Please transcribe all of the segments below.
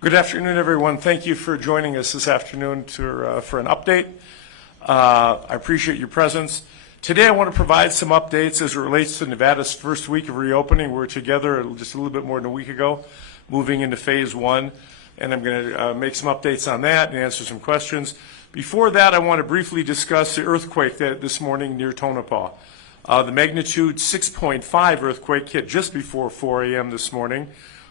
Good afternoon, everyone. Thank you for joining us this afternoon for an update. I appreciate your presence. Today I want to provide some updates as it relates to Nevada's first week of reopening. We're together just a little bit more than a week ago, moving into phase one, and I'm going to make some updates on that and answer some questions. Before that, I want to briefly discuss the earthquake this morning near Tonopah. The magnitude 6.5 earthquake hit just before 4 a.m. this morning.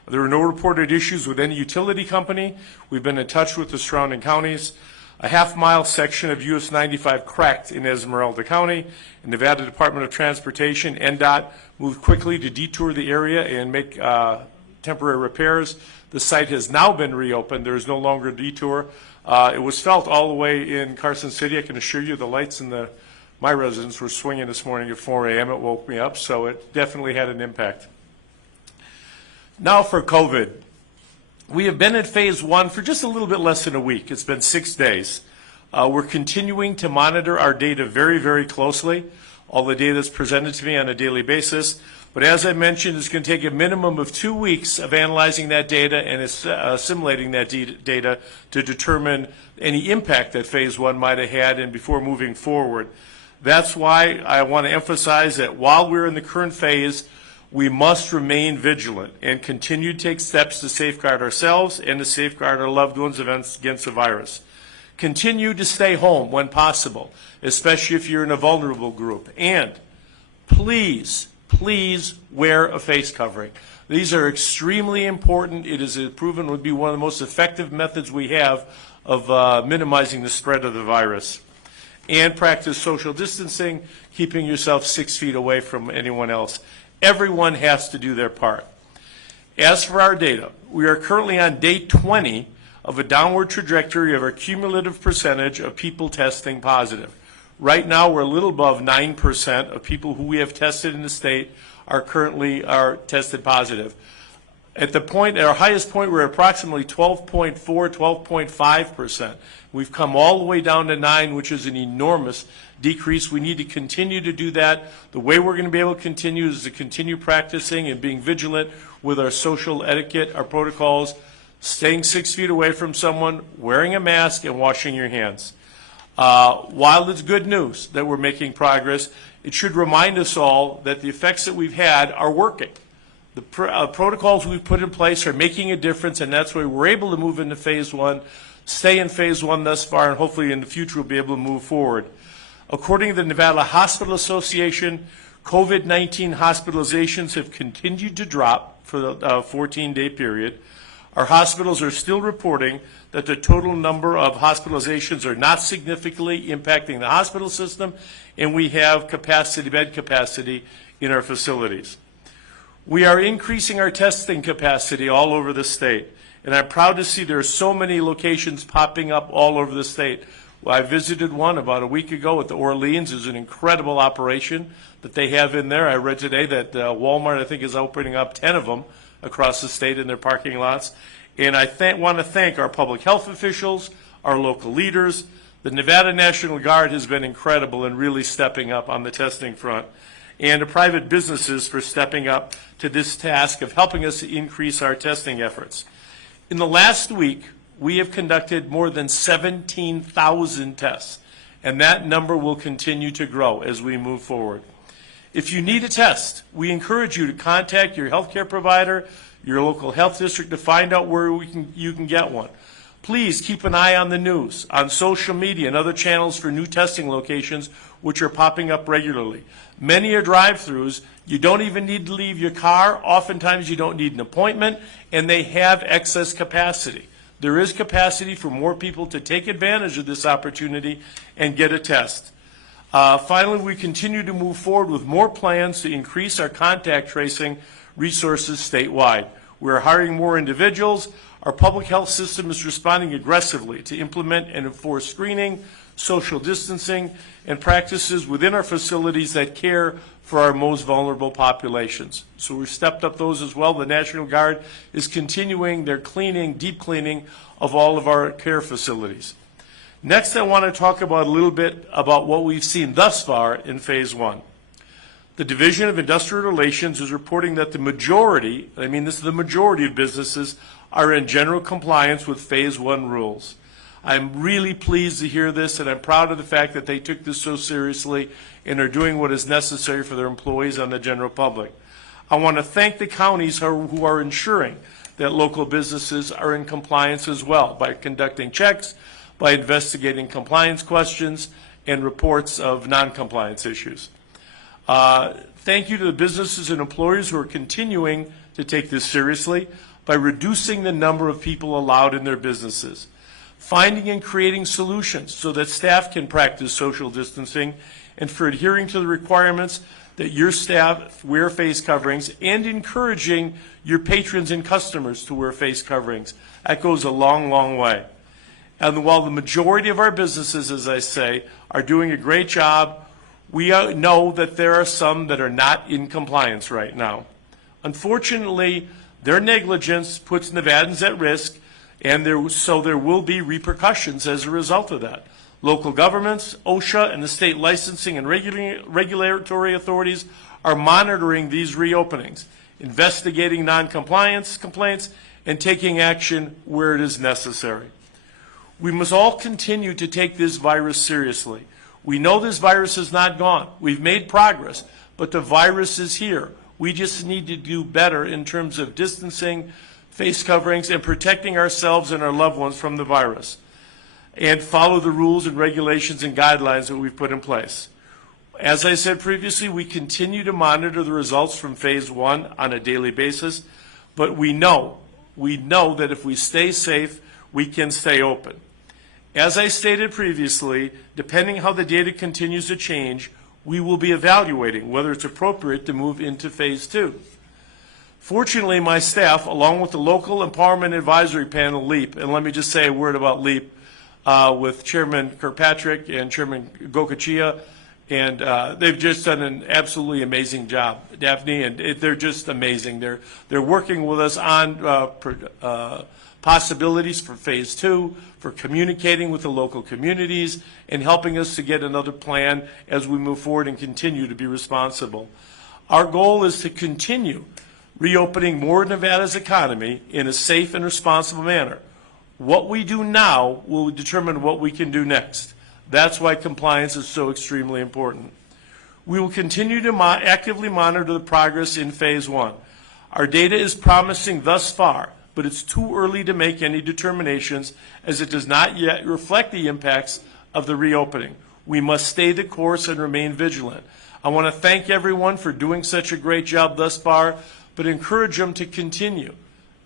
There were no reported issues with any utility company. We've been in touch with the surrounding counties. A half-mile section of US 95 cracked in Esmeralda County. The Nevada Department of Transportation, NDOT, moved quickly to detour the area and make temporary repairs. The site has now been reopened. There is no longer a detour. It was felt all the way in Carson City. I can assure you the lights in my residence were swinging this morning at 4 a.m. It woke me up, so it definitely had an impact. Now for COVID. We have been in phase one for just a little bit less than a week. It's been 6 days. We're continuing to monitor our data very, very closely, all the data that's presented to me on a daily basis. But as I mentioned, it's going to take a minimum of 2 weeks of analyzing that data and assimilating that data to determine any impact that phase one might have had and before moving forward. That's why I want to emphasize that while we're in the current phase, we must remain vigilant and continue to take steps to safeguard ourselves and to safeguard our loved ones against the virus. Continue to stay home when possible, especially if you're in a vulnerable group. And please, please wear a face covering. These are extremely important. It is proven to be one of the most effective methods we have of minimizing the spread of the virus. And practice social distancing, keeping yourself 6 feet away from anyone else. Everyone has to do their part. As for our data, we are currently on day 20 of a downward trajectory of our cumulative percentage of people testing positive. Right now, we're a little above 9% of people who we have tested in the state are currently tested positive. At our highest point, we're at approximately 12.4, 12.5%. We've come all the way down to 9, which is an enormous decrease. We need to continue to do that. The way we're going to be able to continue is to continue practicing and being vigilant with our social etiquette, our protocols, staying 6 feet away from someone, wearing a mask, and washing your hands. While it's good news that we're making progress, it should remind us all that the effects that we've had are working. The protocols we've put in place are making a difference, and that's why we're able to move into phase one, stay in phase one thus far, and hopefully in the future we'll be able to move forward. According to the Nevada Hospital Association, COVID-19 hospitalizations have continued to drop for the 14-day period. Our hospitals are still reporting that the total number of hospitalizations are not significantly impacting the hospital system, and we have bed capacity in our facilities. We are increasing our testing capacity all over the state, and I'm proud to see there are so many locations popping up all over the state. I visited one about a week ago at the Orleans. It's an incredible operation that they have in there. I read today that Walmart, I think, is opening up 10 of them across the state in their parking lots. And I want to thank our public health officials, our local leaders. The Nevada National Guard has been incredible in really stepping up on the testing front, and the private businesses for stepping up to this task of helping us to increase our testing efforts. In the last week, we have conducted more than 17,000 tests, and that number will continue to grow as we move forward. If you need a test, we encourage you to contact your healthcare provider, your local health district, to find out where you can get one. Please keep an eye on the news, on social media, and other channels for new testing locations which are popping up regularly. Many are drive-thrus. You don't even need to leave your car. Oftentimes you don't need an appointment, and they have excess capacity. There is capacity for more people to take advantage of this opportunity and get a test. Finally, we continue to move forward with more plans to increase our contact tracing resources statewide. We're hiring more individuals. Our public health system is responding aggressively to implement and enforce screening, social distancing, and practices within our facilities that care for our most vulnerable populations. So we've stepped up those as well. The National Guard is continuing their deep cleaning of all of our care facilities. Next, I want to talk about a little bit about what we've seen thus far in phase one. The Division of Industrial Relations is reporting that the majority, I mean this is the majority of businesses, are in general compliance with Phase 1 rules. I'm really pleased to hear this, and I'm proud of the fact that they took this so seriously and are doing what is necessary for their employees and the general public. I want to thank the counties who are ensuring that local businesses are in compliance as well by conducting checks, by investigating compliance questions, and reports of non-compliance issues. Thank you to the businesses and employers who are continuing to take this seriously by reducing the number of people allowed in their businesses, finding and creating solutions so that staff can practice social distancing, and for adhering to the requirements that your staff wear face coverings, and encouraging your patrons and customers to wear face coverings. That goes a long, long way. And while the majority of our businesses, as I say, are doing a great job, we know that there are some that are not in compliance right now. Unfortunately, their negligence puts Nevadans at risk, and so there will be repercussions as a result of that. Local governments, OSHA, and the state licensing and regulatory authorities are monitoring these reopenings, investigating non-compliance complaints, and taking action where it is necessary. We must all continue to take this virus seriously. We know this virus is not gone. We've made progress, but the virus is here. We just need to do better in terms of distancing, face coverings, and protecting ourselves and our loved ones from the virus, and follow the rules and regulations and guidelines that we've put in place. As I said previously, we continue to monitor the results from Phase 1 on a daily basis, but we know that if we stay safe, we can stay open. As I stated previously, depending how the data continues to change, we will be evaluating whether it's appropriate to move into Phase 2. Fortunately, my staff, along with the Local Empowerment Advisory Panel, LEAP, and let me just say a word about LEAP, with Chairman Kirkpatrick and Chairman Gokachia, and they've just done an absolutely amazing job, Daphne, and they're just amazing. They're working with us on possibilities for Phase 2, for communicating with the local communities, and helping us to get another plan as we move forward and continue to be responsible. Our goal is to continue reopening more of Nevada's economy in a safe and responsible manner. What we do now will determine what we can do next. That's why compliance is so extremely important. We will continue to actively monitor the progress in Phase 1. Our data is promising thus far, but it's too early to make any determinations as it does not yet reflect the impacts of the reopening. We must stay the course and remain vigilant. I want to thank everyone for doing such a great job thus far, but encourage them to continue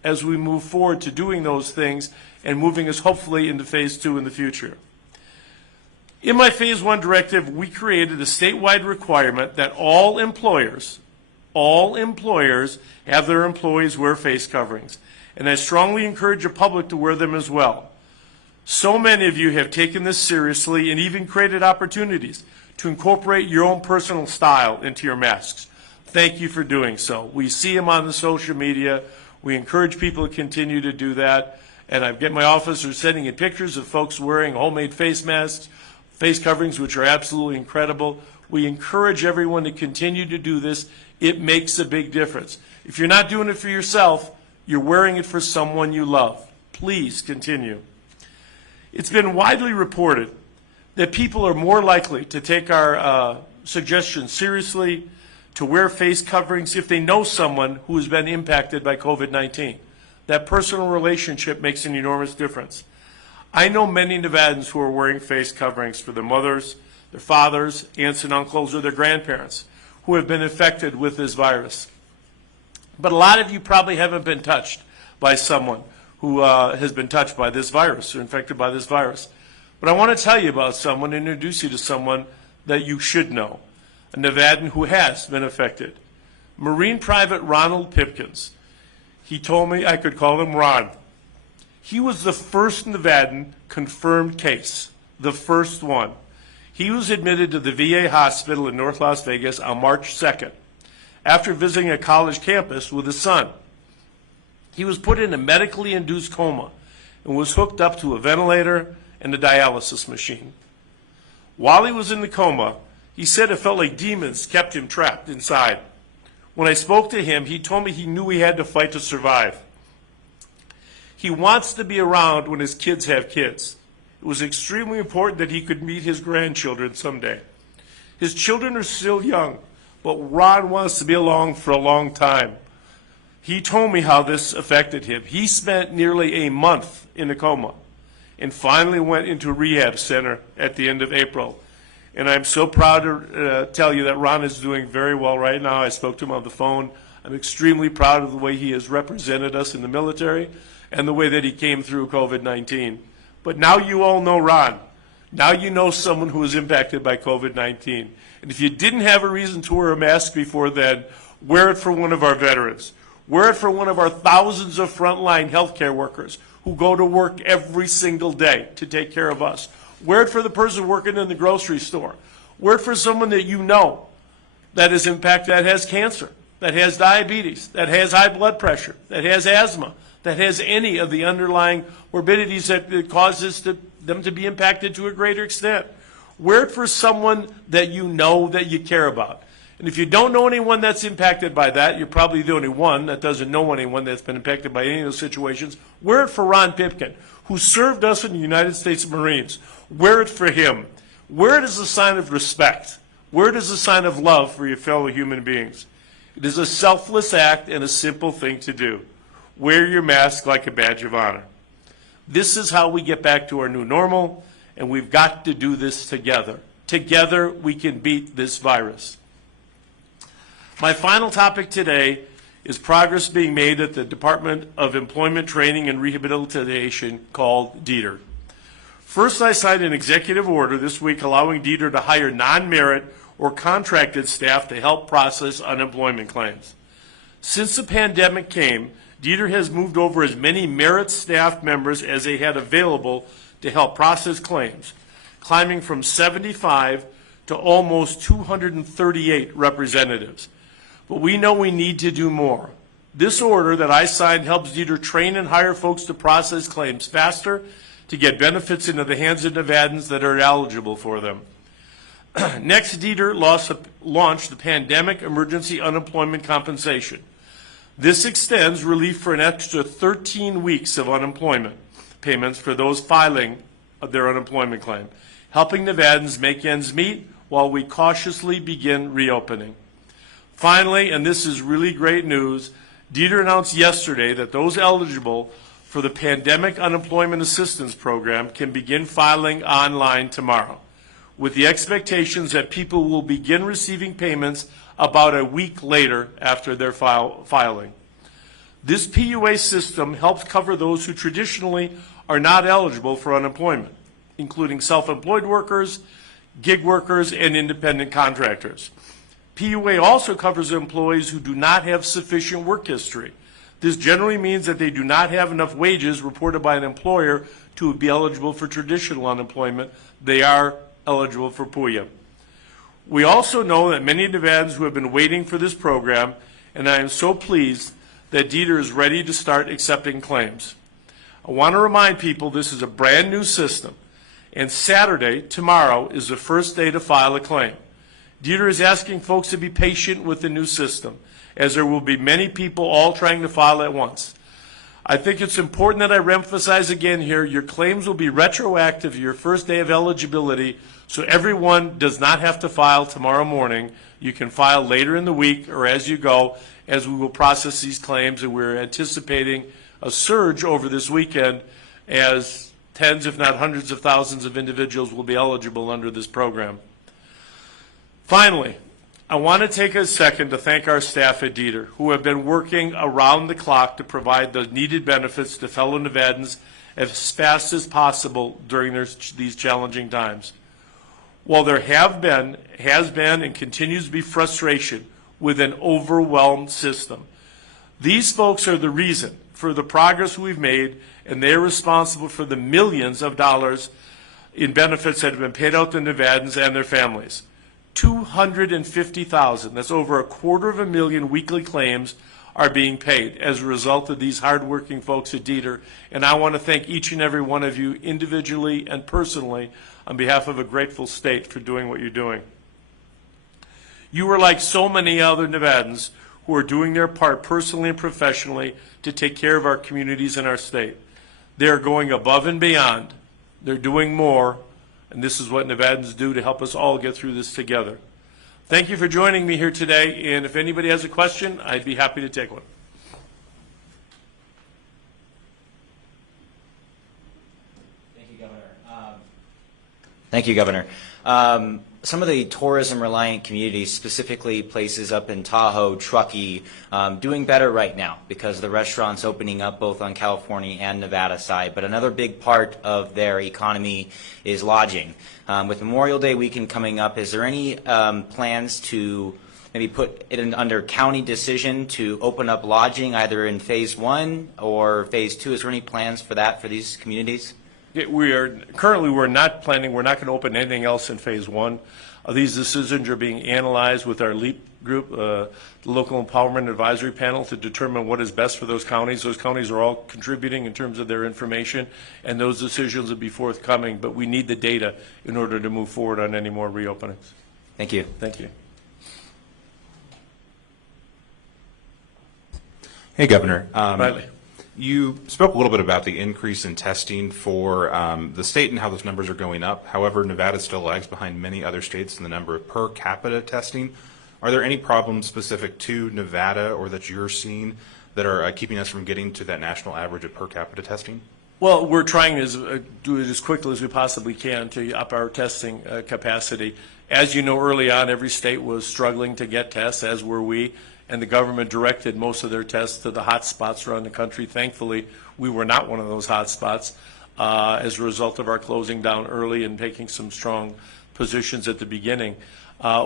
as we move forward to doing those things and moving us hopefully into Phase 2 in the future. In my Phase 1 directive, we created a statewide requirement that all employers have their employees wear face coverings, and I strongly encourage the public to wear them as well. So many of you have taken this seriously and even created opportunities to incorporate your own personal style into your masks. Thank you for doing so. We see them on the social media. We encourage people to continue to do that. And I've got my officers sending in pictures of folks wearing homemade face masks, face coverings, which are absolutely incredible. We encourage everyone to continue to do this. It makes a big difference. If you're not doing it for yourself, you're wearing it for someone you love. Please continue. It's been widely reported that people are more likely to take our suggestions seriously, to wear face coverings if they know someone who has been impacted by COVID-19. That personal relationship makes an enormous difference. I know many Nevadans who are wearing face coverings for their mothers, their fathers, aunts and uncles, or their grandparents who have been infected with this virus. But a lot of you probably haven't been touched by someone who has been touched by this virus or infected by this virus. But I want to tell you about someone, introduce you to someone that you should know, a Nevadan who has been affected. Marine Private Ronald Pipkins. He told me I could call him Ron. He was the first Nevadan confirmed case, the first one. He was admitted to the VA hospital in North Las Vegas on March 2nd after visiting a college campus with his son. He was put in a medically induced coma and was hooked up to a ventilator and a dialysis machine. While he was in the coma, He said it felt like demons kept him trapped inside. When I spoke to him, he told me he knew he had to fight to survive. He wants to be around when his kids have kids. It was extremely important that he could meet his grandchildren someday. His children are still young, but Ron wants to be along for a long time. He told me how this affected him. He spent nearly a month in a coma and finally went into a rehab center at the end of April. And I'm so proud to tell you that Ron is doing very well right now. I spoke to him on the phone. I'm extremely proud of the way he has represented us in the military and the way that he came through COVID-19. But now you all know Ron. Now you know someone who was impacted by COVID-19. And if you didn't have a reason to wear a mask before then, wear it for one of our veterans. Wear it for one of our thousands of frontline healthcare workers who go to work every single day to take care of us. Wear it for the person working in the grocery store. Wear it for someone that you know that is impacted, that has cancer, that has diabetes, that has high blood pressure, that has asthma, that has any of the underlying morbidities that causes them to be impacted to a greater extent. Wear it for someone that you know that you care about. And if you don't know anyone that's impacted by that, you're probably the only one that doesn't know anyone that's been impacted by any of those situations. Wear it for Ron Pipkin, who served us in the United States Marines. Wear it for him. Wear it as a sign of respect. Wear it as a sign of love for your fellow human beings. It is a selfless act and a simple thing to do. Wear your mask like a badge of honor. This is how we get back to our new normal, and we've got to do this together. Together, we can beat this virus. My final topic today is progress being made at the Department of Employment Training and Rehabilitation called DETR. First, I signed an executive order this week allowing DETR to hire non-merit or contracted staff to help process unemployment claims. Since the pandemic came, DETR has moved over as many merit staff members as they had available to help process claims, climbing from 75 to almost 238 representatives. But we know we need to do more. This order that I signed helps DETR train and hire folks to process claims faster to get benefits into the hands of Nevadans that are eligible for them. Next, DETR launched the Pandemic Emergency Unemployment Compensation. This extends relief for an extra 13 weeks of unemployment payments for those filing their unemployment claim, helping Nevadans make ends meet while we cautiously begin reopening. Finally, and this is really great news, DETR announced yesterday that those eligible for the Pandemic Unemployment Assistance Program can begin filing online tomorrow, with the expectations that people will begin receiving payments about a week later after their filing. This PUA system helps cover those who traditionally are not eligible for unemployment, including self-employed workers, gig workers, and independent contractors. PUA also covers employees who do not have sufficient work history. This generally means that they do not have enough wages reported by an employer to be eligible for traditional unemployment. They are eligible for PUA. We also know that many Nevadans who have been waiting for this program, and I am so pleased that DETR is ready to start accepting claims. I want to remind people this is a brand new system, and Saturday, tomorrow, is the first day to file a claim. DETR is asking folks to be patient with the new system, as there will be many people all trying to file at once. I think it's important that I emphasize again here, your claims will be retroactive to your first day of eligibility, so everyone does not have to file tomorrow morning. You can file later in the week or as you go, as we will process these claims, and we're anticipating a surge over this weekend as tens, if not hundreds of thousands of individuals will be eligible under this program. Finally, I want to take a second to thank our staff at DETR, who have been working around the clock to provide the needed benefits to fellow Nevadans as fast as possible during these challenging times. While there has been, and continues to be frustration with an overwhelmed system, these folks are the reason for the progress we've made, and they're responsible for the millions of dollars in benefits that have been paid out to Nevadans and their families. 250,000, that's over 250,000 weekly claims, are being paid as a result of these hardworking folks at DETR. And I want to thank each and every one of you individually and personally on behalf of a grateful state for doing what you're doing. You are like so many other Nevadans who are doing their part personally and professionally to take care of our communities and our state. They are going above and beyond. They're doing more, and this is what Nevadans do to help us all get through this together. Thank you for joining me here today, and if anybody has a question, I'd be happy to take one. Thank you, Governor. Some of the tourism-reliant communities, specifically places up in Tahoe, Truckee, doing better right now because the restaurants opening up both on California and Nevada side. But another big part of their economy is lodging. With Memorial Day weekend coming up, is there any plans to maybe put it under county decision to open up lodging either in Phase 1 or Phase 2? Is there any plans for that for these communities? We're not planning. We're not going to open anything else in Phase 1. These decisions are being analyzed with our LEAP group, the Local Empowerment Advisory Panel, to determine what is best for those counties. Those counties are all contributing in terms of their information, and those decisions will be forthcoming, but we need the data in order to move forward on any more reopenings. Thank you. Thank you. Hey, Governor. Riley. You spoke a little bit about the increase in testing for the state and how those numbers are going up. However, Nevada still lags behind many other states in the number of per capita testing. Are there any problems specific to Nevada or that you're seeing that are keeping us from getting to that national average of per capita testing? Well, we're trying to do it as quickly as we possibly can to up our testing capacity. As you know, early on, every state was struggling to get tests, as were we. And the government directed most of their tests to the hot spots around the country. Thankfully, we were not one of those hot spots as a result of our closing down early and taking some strong positions at the beginning.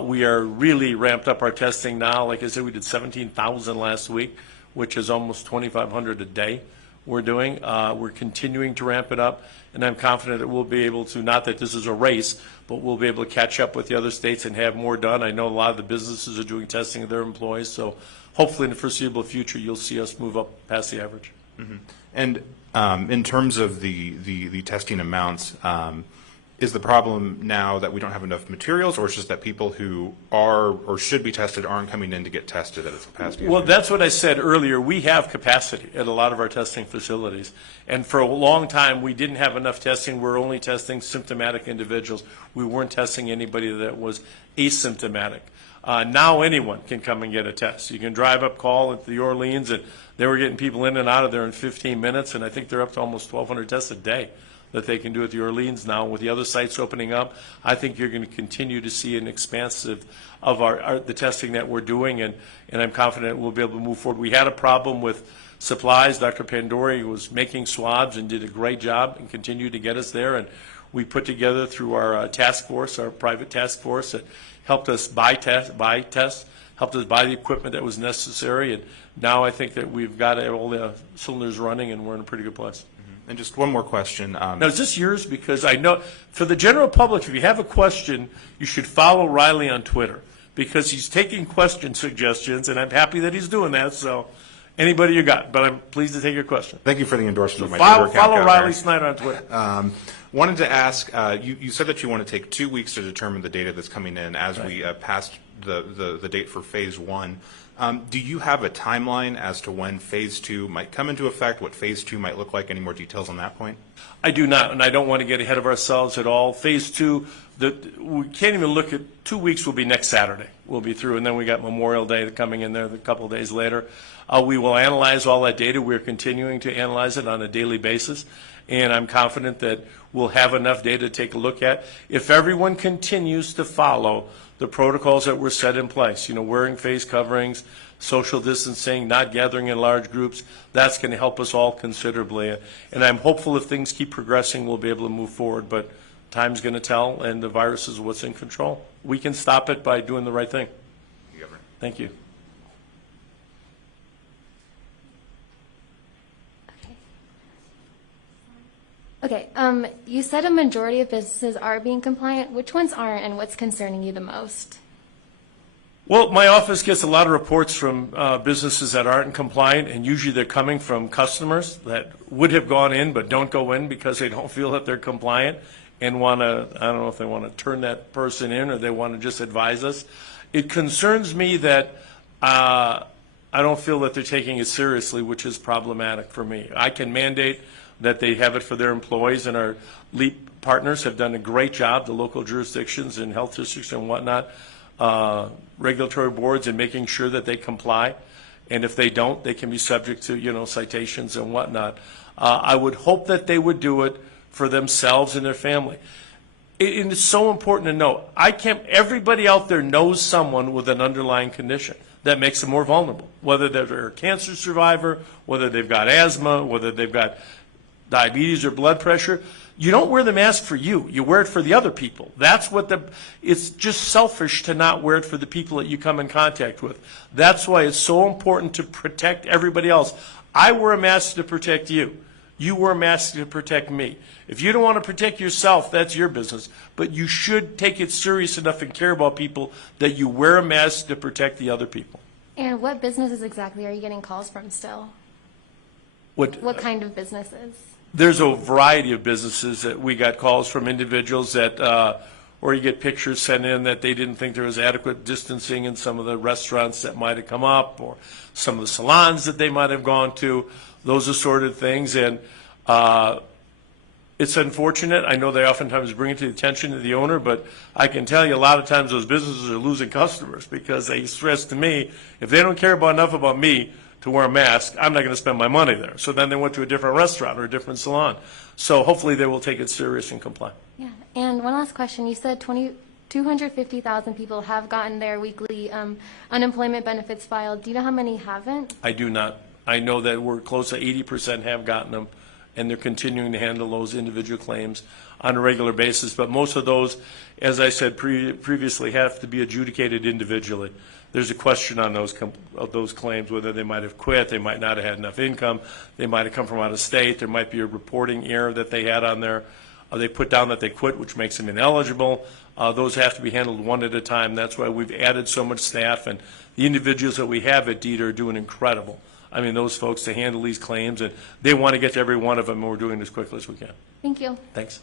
We are really ramped up our testing now. Like I said, we did 17,000 last week, which is almost 2,500 a day we're doing. We're continuing to ramp it up, and I'm confident that we'll be able to, not that this is a race, but we'll be able to catch up with the other states and have more done. I know a lot of the businesses are doing testing of their employees, so hopefully in the foreseeable future you'll see us move up past the average. Mm-hmm. And in terms of the testing amounts, is the problem now that we don't have enough materials, or is it just that people who are or should be tested aren't coming in to get tested at its capacity? Well, that's what I said earlier. We have capacity at a lot of our testing facilities. And for a long time, we didn't have enough testing. We're only testing symptomatic individuals. We weren't testing anybody that was asymptomatic. Now anyone can come and get a test. You can drive up, call at the Orleans, and they were getting people in and out of there in 15 minutes, and I think they're up to almost 1,200 tests a day that they can do at the Orleans now. With the other sites opening up, I think you're going to continue to see an expansive of the testing that we're doing, and I'm confident we'll be able to move forward. We had a problem with supplies. Dr. Pandori was making swabs and did a great job and continued to get us there, and we put together through our task force, our private task force, that helped us buy tests, helped us buy the equipment that was necessary, and now I think that we've got all the cylinders running and we're in a pretty good place. And just one more question. Now, is this yours? Because I know for the general public, if you have a question, you should follow Riley on Twitter because he's taking question suggestions, and I'm happy that he's doing that. So anybody you got, but I'm pleased to take your question. Thank you for the endorsement of my Twitter account. Follow Riley Snyder on Twitter. Wanted to ask, you said that you want to take 2 weeks to determine the data that's coming in as we pass the date for Phase 1. Do you have a timeline as to when Phase 2 might come into effect, what Phase 2 might look like? Any more details on that point? I do not, and I don't want to get ahead of ourselves at all. Phase 2, we can't even look at 2 weeks. Will be next Saturday. We'll be through, and then we got Memorial Day coming in there a couple of days later. We will analyze all that data. We're continuing to analyze it on a daily basis, and I'm confident that we'll have enough data to take a look at. If everyone continues to follow the protocols that were set in place, wearing face coverings, social distancing, not gathering in large groups, that's going to help us all considerably. And I'm hopeful if things keep progressing, we'll be able to move forward. But time's going to tell, and the virus is what's in control. We can stop it by doing the right thing. Thank you. Okay, you said a majority of businesses are being compliant. Which ones aren't, and what's concerning you the most? Well, my office gets a lot of reports from businesses that aren't compliant, and usually they're coming from customers that would have gone in but don't go in because they don't feel that they're compliant and want to, I don't know if they want to turn that person in or they want to just advise us. It concerns me that I don't feel that they're taking it seriously, which is problematic for me. I can mandate that they have it for their employees, and our LEAP partners have done a great job, the local jurisdictions and health districts and whatnot, regulatory boards, in making sure that they comply. And if they don't, they can be subject to, citations and whatnot. I would hope that they would do it for themselves and their family. It is so important to know. Everybody out there knows someone with an underlying condition that makes them more vulnerable, whether they're a cancer survivor, whether they've got asthma, whether they've got diabetes or blood pressure. You don't wear the mask for you. You wear it for the other people. It's just selfish to not wear it for the people that you come in contact with. That's why it's so important to protect everybody else. I wear a mask to protect you. You wear a mask to protect me. If you don't want to protect yourself, that's your business. But you should take it serious enough and care about people that you wear a mask to protect the other people. And what businesses exactly are you getting calls from still? What kind of businesses? There's a variety of businesses that we got calls from individuals that, or you get pictures sent in that they didn't think there was adequate distancing in some of the restaurants that might have come up, or some of the salons that they might have gone to, those assorted things. And it's unfortunate. I know they oftentimes bring it to the attention of the owner, but I can tell you a lot of times those businesses are losing customers because they stress to me, if they don't care enough about me to wear a mask, I'm not going to spend my money there. So then they went to a different restaurant or a different salon. So hopefully they will take it serious and comply. Yeah. And one last question. You said 250,000 people have gotten their weekly unemployment benefits filed. Do you know how many haven't? I do not. I know that we're close to 80% have gotten them, and they're continuing to handle those individual claims on a regular basis. But most of those, as I said previously, have to be adjudicated individually. There's a question on those claims, whether they might have quit, they might not have had enough income, they might have come from out of state, there might be a reporting error that they had on there. They put down that they quit, which makes them ineligible. Those have to be handled one at a time. That's why we've added so much staff, and the individuals that we have at DEED are doing incredible. I mean, those folks to handle these claims, and they want to get to every one of them, and we're doing it as quickly as we can. Thank you. Thanks.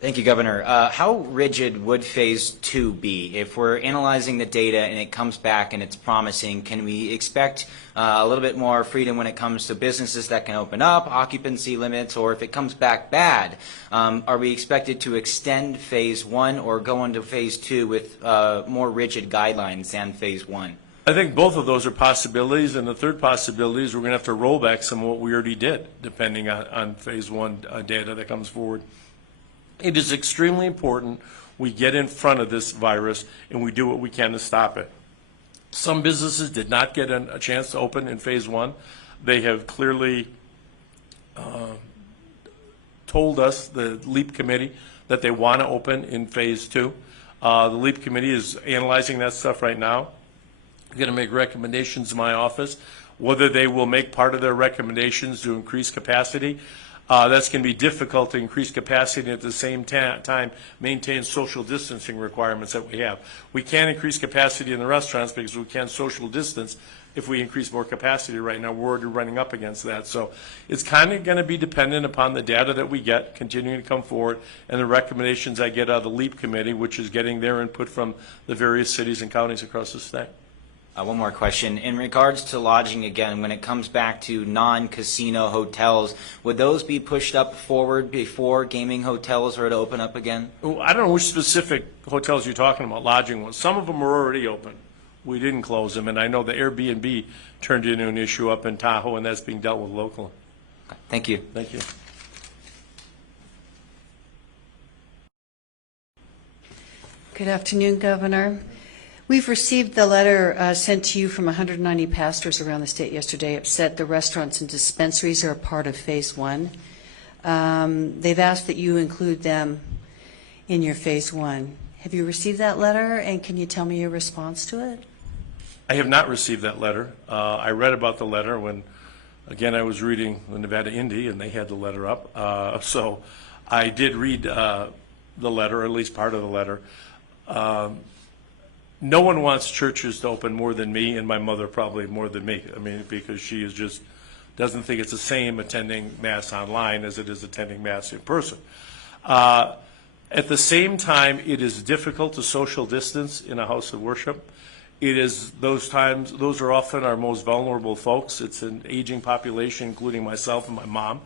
Thank you, Governor. How rigid would Phase 2 be? If we're analyzing the data and it comes back and it's promising, can we expect a little bit more freedom when it comes to businesses that can open up, occupancy limits, or if it comes back bad, are we expected to extend Phase 1 or go into Phase 2 with more rigid guidelines than Phase 1? I think both of those are possibilities, and the third possibility is we're going to have to roll back some of what we already did, depending on Phase 1 data that comes forward. It is extremely important we get in front of this virus and we do what we can to stop it. Some businesses did not get a chance to open in Phase 1. They have clearly told us, the LEAP committee, that they want to open in Phase 2. The LEAP committee is analyzing that stuff right now. We're going to make recommendations in my office. Whether they will make part of their recommendations to increase capacity, that's going to be difficult to increase capacity and at the same time maintain social distancing requirements that we have. We can't increase capacity in the restaurants because we can't social distance if we increase more capacity right now. We're already running up against that. So it's kind of going to be dependent upon the data that we get continuing to come forward and the recommendations I get out of the LEAP committee, which is getting their input from the various cities and counties across the state. One more question. In regards to lodging again, when it comes back to non-casino hotels, would those be pushed up forward before gaming hotels are to open up again? I don't know which specific hotels you're talking about, lodging ones. Some of them are already open. We didn't close them, and I know the Airbnb turned into an issue up in Tahoe, and that's being dealt with locally. Okay. Thank you. Thank you. Good afternoon, Governor. We've received the letter sent to you from 190 pastors around the state yesterday, upset the restaurants and dispensaries are a part of Phase 1. They've asked that you include them in your Phase 1. Have you received that letter, and can you tell me your response to it? I have not received that letter. I read about the letter when, again, I was reading the Nevada Indy, and they had the letter up. So I did read the letter, or at least part of the letter. No one wants churches to open more than me, and my mother probably more than me. I mean, because she is just doesn't think it's the same attending Mass online as it is attending Mass in person. At the same time, it is difficult to social distance in a house of worship. It is those times, those are often our most vulnerable folks. It's an aging population, including myself and my mom.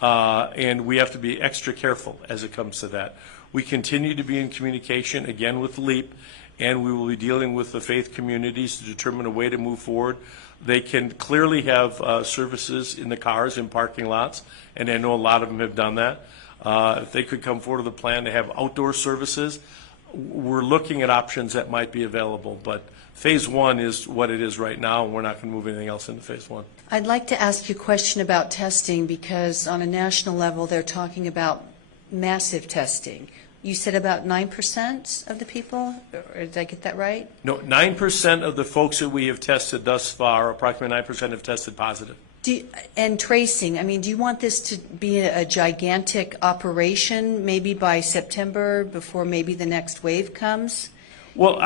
And we have to be extra careful as it comes to that. We continue to be in communication, again, with LEAP, and we will be dealing with the faith communities to determine a way to move forward. They can clearly have services in the cars in parking lots, and I know a lot of them have done that. If they could come forward with a plan to have outdoor services, we're looking at options that might be available. But phase one is what it is right now, and we're not going to move anything else into phase one. I'd like to ask you a question about testing, because on a national level, they're talking about massive testing. You said about 9% of the people, or did I get that right? No, 9% of the folks that we have tested thus far, approximately 9% have tested positive. And tracing, I mean, do you want this to be a gigantic operation, maybe by September, before maybe the next wave comes? Well,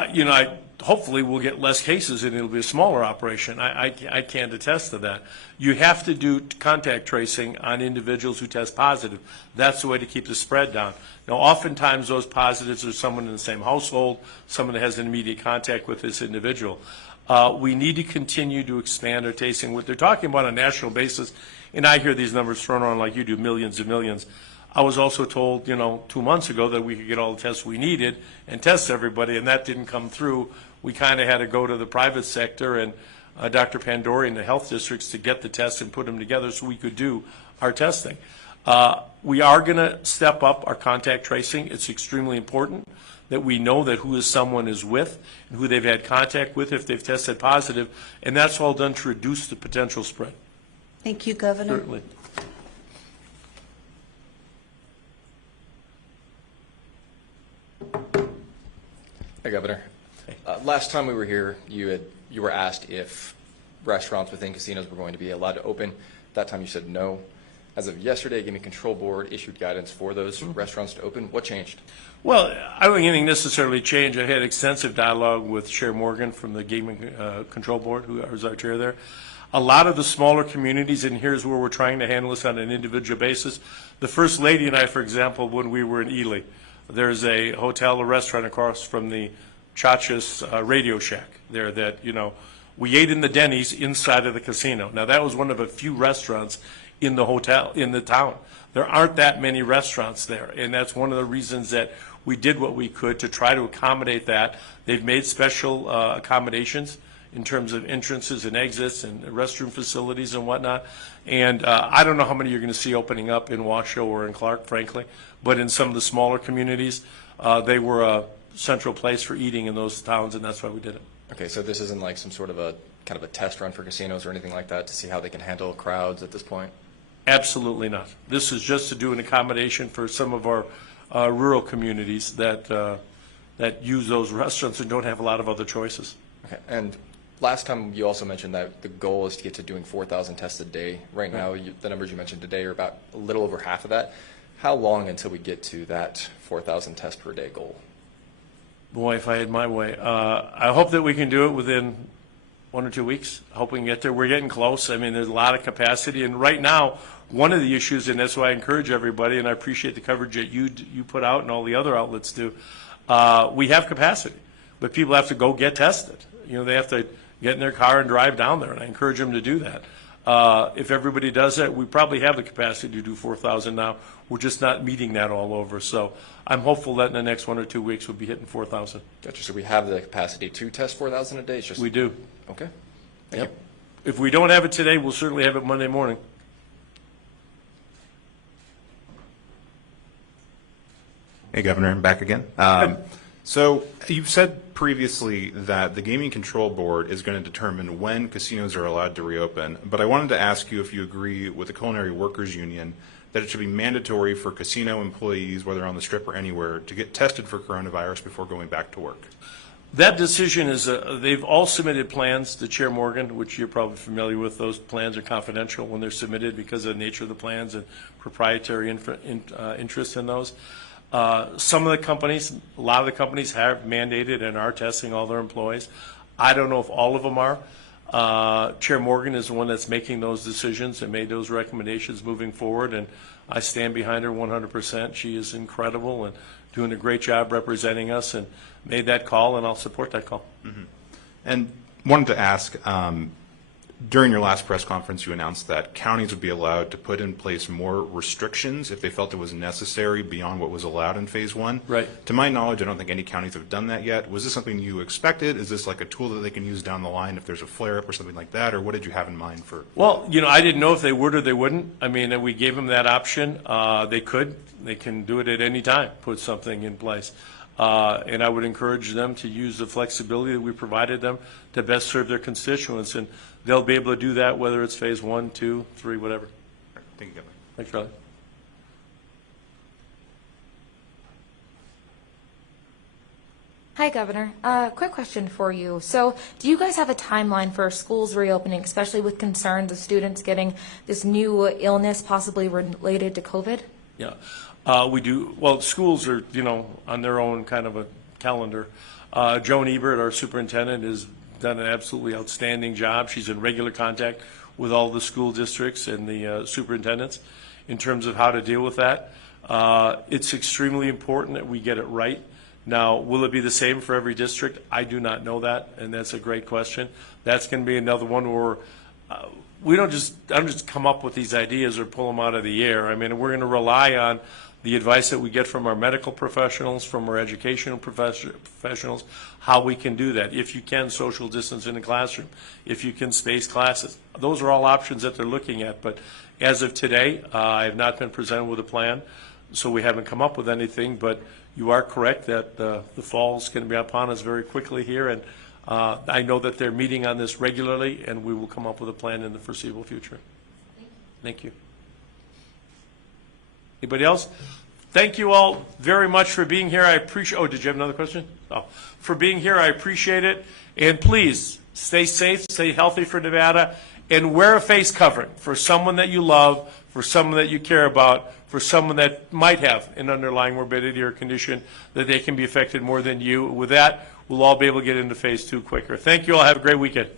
hopefully we'll get less cases and it'll be a smaller operation. I can't attest to that. You have to do contact tracing on individuals who test positive. That's the way to keep the spread down. Now, oftentimes those positives are someone in the same household, someone that has an immediate contact with this individual. We need to continue to expand our testing. What they're talking about on a national basis, and I hear these numbers thrown around like you do, millions and millions. I was also told, 2 months ago that we could get all the tests we needed and test everybody, and that didn't come through. We kind of had to go to the private sector and Dr. Pandori and the health districts to get the tests and put them together so we could do our testing. We are going to step up our contact tracing. It's extremely important that we know that who someone is with and who they've had contact with if they've tested positive, and that's all done to reduce the potential spread. Thank you, Governor. Certainly. Hey, Governor. Last time we were here, you were asked if restaurants within casinos were going to be allowed to open. That time you said no. As of yesterday, Gaming Control Board issued guidance for those restaurants to open. What changed? Well, I don't think anything necessarily changed. I had extensive dialogue with Chair Morgan from the Gaming Control Board, who is our chair there. A lot of the smaller communities, and here's where we're trying to handle this on an individual basis. The First Lady and I, for example, when we were in Ely, there's a hotel or restaurant across from the Chacha's Radio Shack there that, we ate in the Denny's inside of the casino. Now, that was one of a few restaurants in the hotel, in the town. There aren't that many restaurants there, and that's one of the reasons that we did what we could to try to accommodate that. They've made special accommodations in terms of entrances and exits and restroom facilities and whatnot. And I don't know how many you're going to see opening up in Washoe or in Clark, frankly, but in some of the smaller communities, they were a central place for eating in those towns, and that's why we did it. Okay, so this isn't like some sort of a kind of a test run for casinos or anything like that to see how they can handle crowds at this point? Absolutely not. This is just to do an accommodation for some of our rural communities that use those restaurants and don't have a lot of other choices. Okay, and last time you also mentioned that the goal is to get to doing 4,000 tests a day. Right now, the numbers you mentioned today are about a little over half of that. How long until we get to that 4,000 tests per day goal? Boy, if I had my way. I hope that we can do it within 1 or 2 weeks. I hope we can get there. We're getting close. I mean, there's a lot of capacity. And right now, one of the issues, and that's why I encourage everybody, and I appreciate the coverage that you put out and all the other outlets do, we have capacity. But people have to go get tested. They have to get in their car and drive down there, and I encourage them to do that. If everybody does that, we probably have the capacity to do 4,000 now. We're just not meeting that all over. So I'm hopeful that in the next 1 or 2 weeks we'll be hitting 4,000. Gotcha. So we have the capacity to test 4,000 a day? It's just... We do. Okay. Thank you. If we don't have it today, we'll certainly have it Monday morning. Hey, Governor, I'm back again. So you've said previously that the Gaming Control Board is going to determine when casinos are allowed to reopen, but I wanted to ask you if you agree with the Culinary Workers Union that it should be mandatory for casino employees, whether on the Strip or anywhere, to get tested for coronavirus before going back to work. That decision is, they've all submitted plans to Chair Morgan, which you're probably familiar with. Those plans are confidential when they're submitted because of the nature of the plans and proprietary interest in those. Some of the companies, a lot of the companies have mandated and are testing all their employees. I don't know if all of them are. Chair Morgan is the one that's making those decisions and made those recommendations moving forward, and I stand behind her 100%. She is incredible and doing a great job representing us and made that call, and I'll support that call. And wanted to ask, during your last press conference, you announced that counties would be allowed to put in place more restrictions if they felt it was necessary beyond what was allowed in phase one. Right. To my knowledge, I don't think any counties have done that yet. Was this something you expected? Is this like a tool that they can use down the line if there's a flare-up or something like that? Or what did you have in mind for? Well, I didn't know if they would or they wouldn't. I mean, we gave them that option. They could. They can do it at any time, put something in place. And I would encourage them to use the flexibility that we provided them to best serve their constituents. And they'll be able to do that whether it's phase 1, 2, 3, whatever. Thank you, Governor. Thanks, Charlie. Hi, Governor. Quick question for you. So, do you guys have a timeline for schools reopening, especially with concerns of students getting this new illness possibly related to COVID? Yeah, we do. Well, schools are, on their own kind of a calendar. Joan Ebert, our superintendent, has done an absolutely outstanding job. She's in regular contact with all the school districts and the superintendents in terms of how to deal with that. It's extremely important that we get it right. Now, will it be the same for every district? I do not know that, and that's a great question. That's going to be another one where I don't just come up with these ideas or pull them out of the air. I mean, we're going to rely on the advice that we get from our medical professionals, from our educational professionals, how we can do that. If you can social distance in the classroom, if you can space classes. Those are all options that they're looking at. But as of today, I have not been presented with a plan, so we haven't come up with anything. But you are correct that the fall is going to be upon us very quickly here. And I know that they're meeting on this regularly, and we will come up with a plan in the foreseeable future. Thank you. Anybody else? Thank you all very much for being here. I appreciate, did you have another question? For being here, I appreciate it. And please, stay safe, stay healthy for Nevada, and wear a face covering for someone that you love, for someone that you care about, for someone that might have an underlying morbidity or condition that they can be affected more than you. With that, we'll all be able to get into phase 2 quicker. Thank you all. Have a great weekend.